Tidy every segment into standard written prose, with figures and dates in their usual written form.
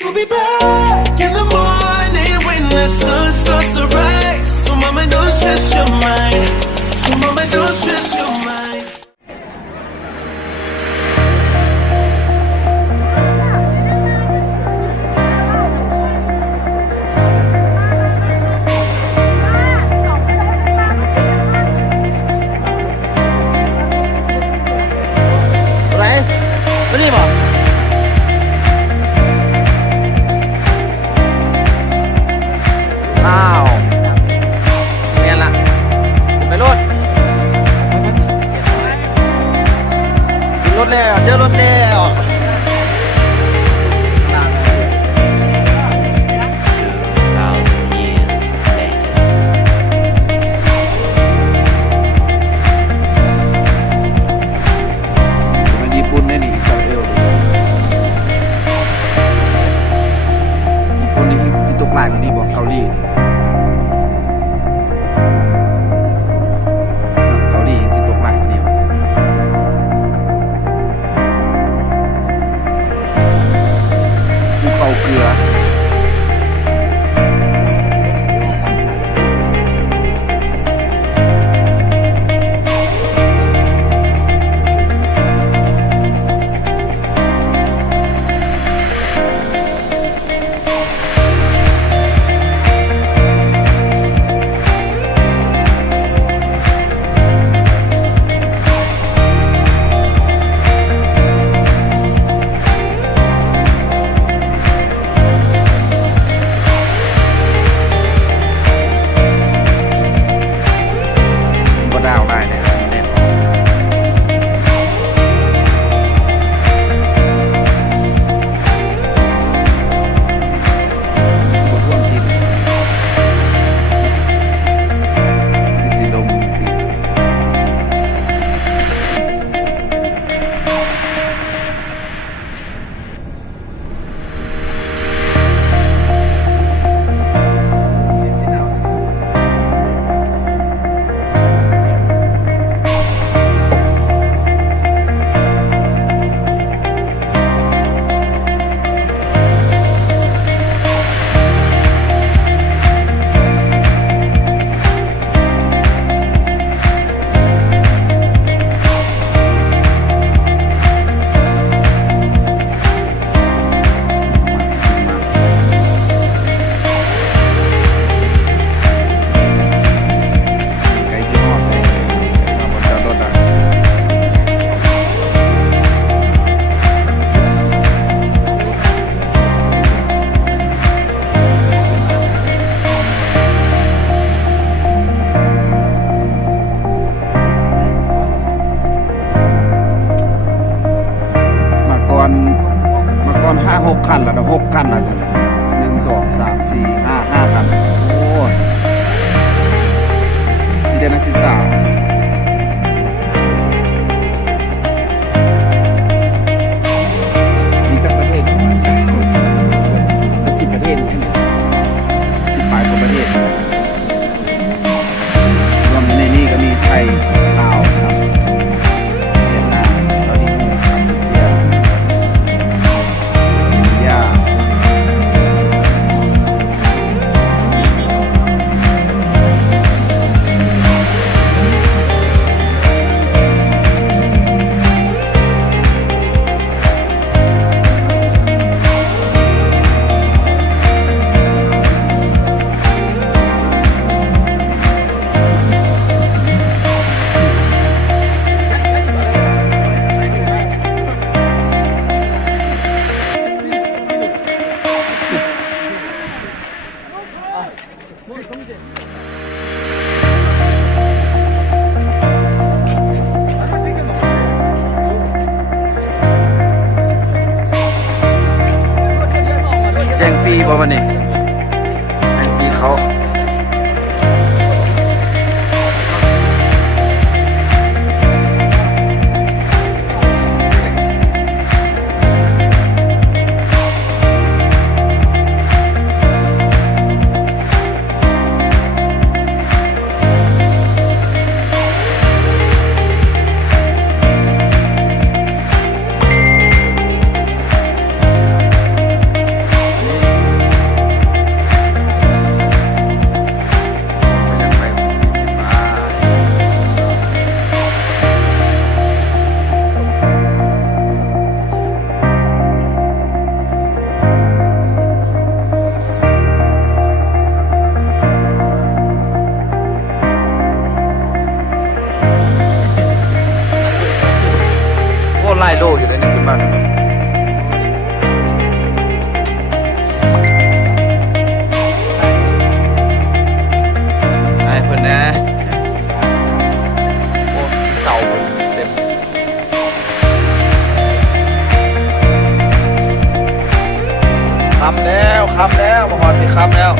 We'll be back in the morning when the sun starts to rise. So mama, don't stress your mind. So mama, don't stress your mind. อะไรไม่ได้บอกอ้าวสิเนียนละไปรถขึ้นรถแล้วเจอรถแล้ว 2,000 years later. มันญี่ปุ่นได้นี่อิสราเอลญี่ปุ่นนี่ที่ตกหลายกว่านี้บอกเกาหลีนี่เกาหลีสิตกหลายกว่านี้วะภูเขาเกลือก็ดาวได้เลยแน่นอนทั่วท่วมทิศมีสีลมติดไกลสิฮอดเลยไกลสามบนจอดรถอ่ะมาก่อน5-6 คันแล้วนะ6 คันแล้วเนี่ย1 2 3 4 5 คันโอ้ยมีแต่นักศึกษามีจากประเทศเป็น10 ประเทศใช่ไหม10 ปลายกว่าประเทศรวมอยู่ในนี้ก็มีไทยลาวครับเวียดนามเกาหลีเหนือกัมพูชาอินเดีย แจ้งปีป่ะวันนี้แจ้งปีเขา หลายโลอยู่เลยนี่ขึ้นมาไอ้เพิ่นนะโอ้เสาเพิ่นเต็มคำแล้วมาหอดที่คำแล้ว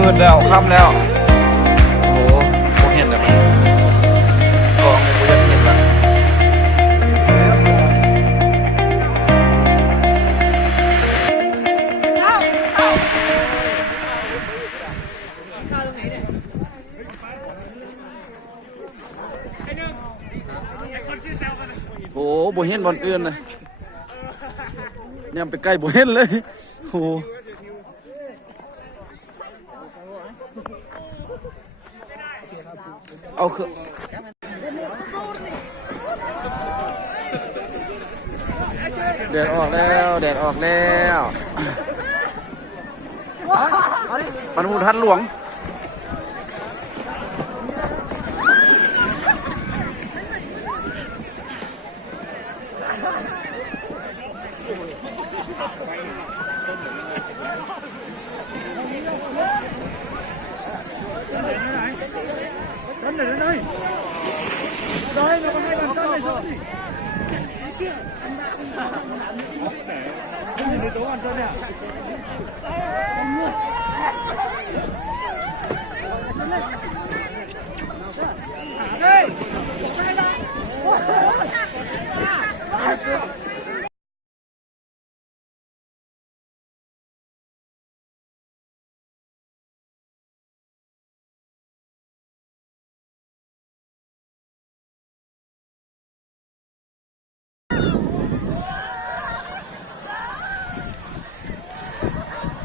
มืดแล้วค่ำแล้ว โอ้โหผมเห็นแล้วมันกองผมอยากเห็นละโอ้โหบ่เห็นบอลอื่นเลยยังไปใกล้บ่เห็นเลยโอ้เอาคือแดดออกแล้วมันมูทันหลวง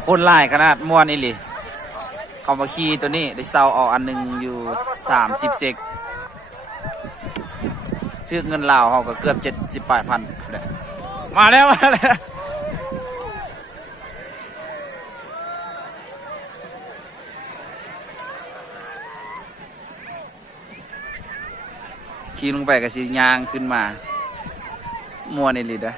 คนหลายขนาดม่วนอีหลีเขามาขี่ตัวนี้ได้เซาเอาอันหนึงอยู่30เซกชื่อเงินลาวเขาก็เกือบ78,000เลยมาแล้วขี่ลงไปก็สิยางขึ้นมาม่วนอีหลีเด้อ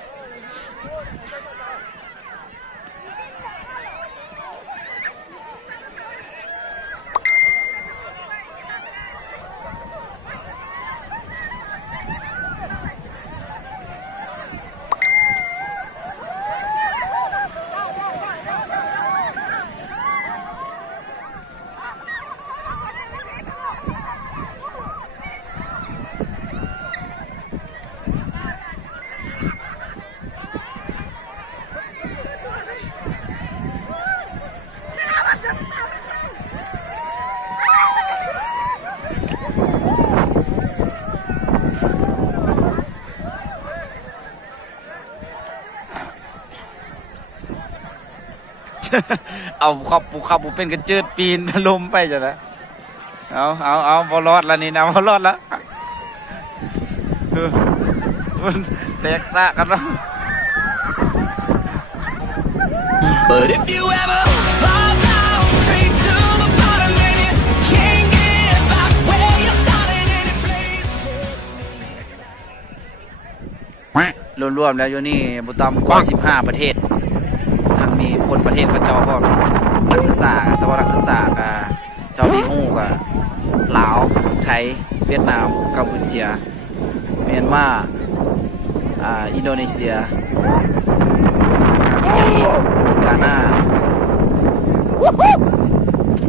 เอาขับบุเป็นกระเจิดปีนลมไปจ้ะนะเอาบอลอดแล้วนี่นะบอลอดแล้วมันแตกซะกันแล้ว But if you ever fall down straight to the bottom and you can't get back where you started any place รวมๆแล้วอยู่นี่บุตรกว่า15ประเทศทั้งนี้คนประเทศเขาเจ้าพร้อมนักศึกษาเฉพาะนักศึกษาเจ้าที่ฮู้กับลาวไทยเวียดนามกัมพูชาเมียนมาอินโดนีเซียอย่างอีกมีกาหน้า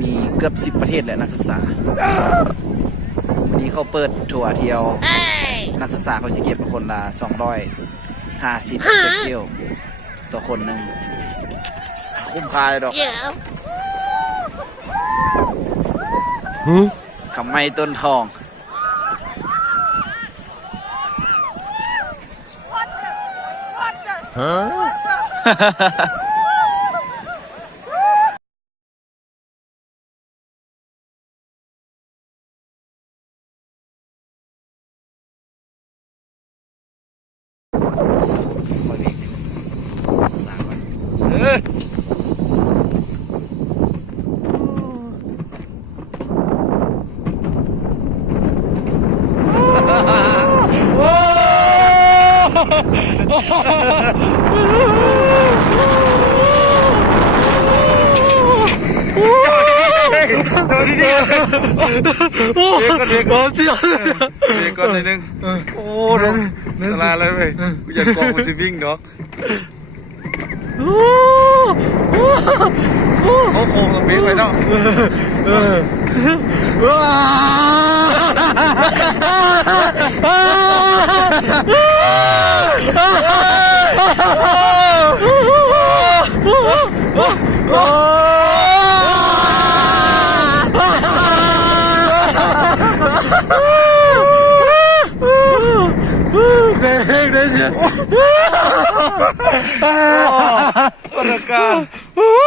มีเกือบ10ประเทศแหละนักศึกษาวันนี้เขาเปิดทัวร์เที่ยวนักศึกษาเขาจะเก็บคนละ250เซกเกลต่อคนหนึ่งคุ้มค่าเลยดอกคำไม่ต้นทอง โอ้เด็กก่อนเสียเด็กก่อนหน่อยนึงโอ้โหสลาเลยเว้ยกูอยากกองกูสิวิ่งดอกเขาโค้งสปีดไปเนาะบรรยากาศ